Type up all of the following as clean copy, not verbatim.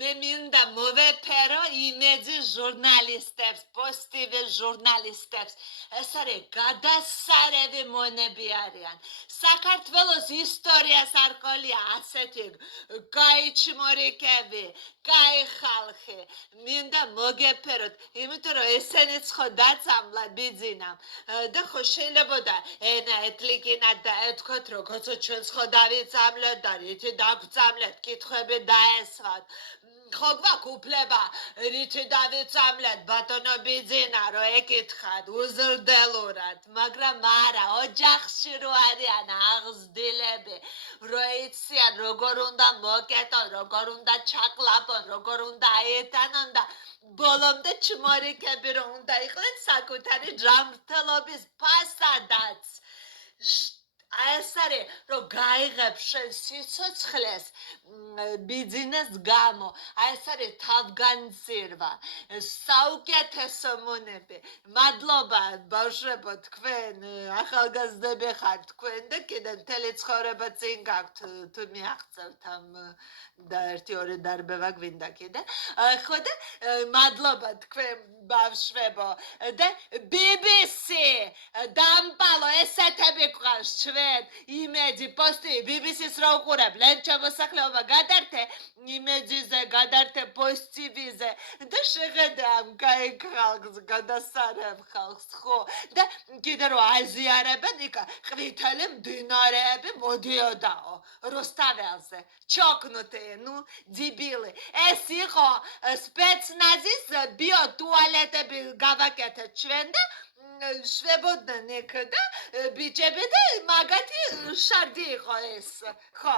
მე მინდა მოვეფერო იმეძი ჟურნალისტებს, პოზიტივი ჟურნალისტებს. ეს არის გადასარევი მონები არიან. საქართველოს ისტორიას არ ყოლია ასეთი კაი ჩმორიკები, კაი ხალხი. მინდა მოგეფეროთ, იმიტომ რომ ესენიც ხო დაწამლა ბიძინამ. და ხო შეიძლებოდა ენა ეთლიკინა და ეთქოთ როგორც ჩვენს ხო დავიწამლეთ და რითი დაგვწამლეთ, კითხვები დაესვათ. ხო გვაქვს უფლება რითი დავიწამლეთ ბატონო ბიძინა რომ ეკითხათ უზრდელურად, მაგრამ არა, ოჯახში რო არიან აღზრდილები, რო იციან როგორ უნდა მოკეტონ, როგორ უნდა ჩაკლაპონ, როგორ უნდა აეტანონ და ბოლომდე ჩმორიკები რო უნდა იყვნენ საკუთარი ჯანმრთელობის ფასადაც. ეს არის რომ გაიღებ შენ სიცოცხლეს ბიძინეს გამო, ეს არის თავგანწირვა, საუკეთესო მონები. მადლობა ბავშვებო, თქვენ ახალგაზრდები ხართ, თქვენ და კიდე მთელი ცხოვრება წინ გაქვთ, თუ მიაღწევთ ამ და 1-2 დარბევა გვინდა კიდე. ხო და მადლობა თქვენ ბავშვებო და BBC დამპალო ესეთები გყავს ჩვენ იმეძი პოსტი BBC-ს რა უყურებ ლენჩა მოსახლეობა გადართე იმეძიზე გადართე პოზიტივიზე და შეხედე ამ კაი ხალხს გადასარევ ხალხს ხო და კიდე რომ აზიარებენ იქა ყვითელი მდინარეები მოდიოდაო რუსთაველზე ჩოკნუტი ნუ ძიბილი ეს იყო სპეცნაზის ბიოტუალეტები გავაკეთეთ ჩვენ და შვებოდნენ იქ და ბიჭები და მაგათი შარდი იყო ეს ხო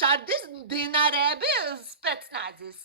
შარდის მდინარეები სპეცნაზის